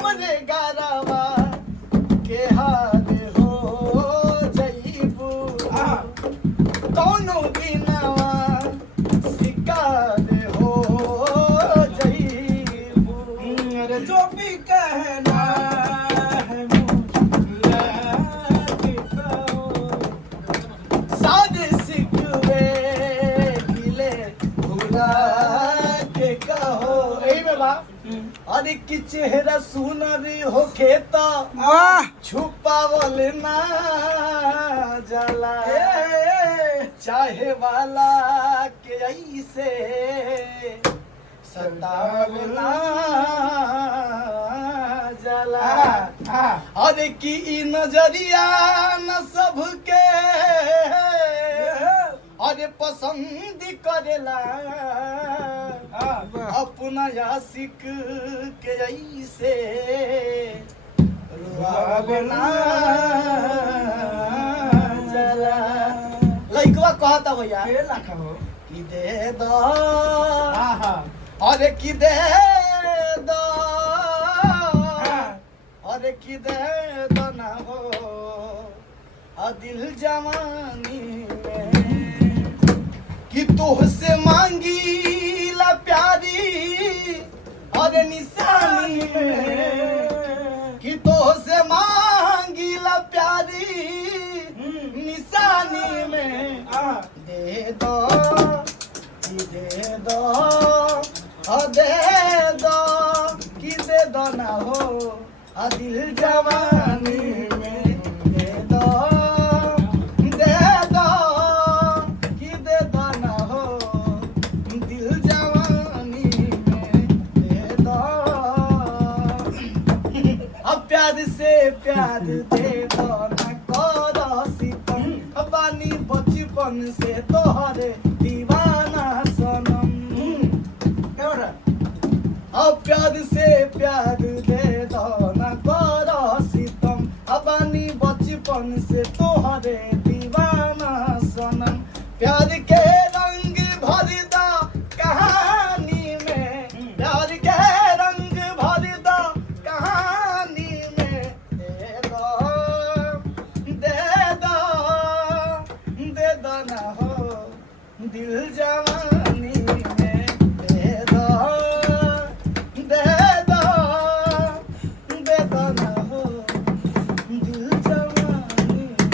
हमरे गारावा के हाल हो जईबू कौनो दिनवा शिकार हो जईबू अरे जो भी कहना है मुझे कहो साद सिकवे गिले भुला के कहो एही में बा अरे कि चेहरा सुनरी होखे तो वाह छुपावल ना जाला चाहे वाला के ऐसे सतावला जाला अरे कि ई नजरिया न सबके अरे पसंद करेला अपना आशिक के ऐसे रुआवला जाला लइकवा कहता भैया के लाखा हो कि दे दो अरे कि दे दो अरे कि दे दो ना हो आ दिल जवानी में कि तुहसे मांगी ला प्यारी अरे निशानी में कि तुहसे मांगी ला प्यारी निशानी में दे दो कि दे दो दे दो कि दे दो ना हो आ दिल जवानी में दे दो कि दे दो ना हो दिल जवानी में दे दो अब प्यार से प्यार दे दो ना करो सितम बानी बचपन से तोहरे दीवाना सनम अब प्यार से प्यार दे दो ना करो सितम अबानी बचपन से तोहरे दीवाना सनम प्यार के रंग भर दो कहानी में प्यार के रंग भर दो कहानी में दे दो ना हो दिल जवानी में दे दो ना हो दिल जवानी में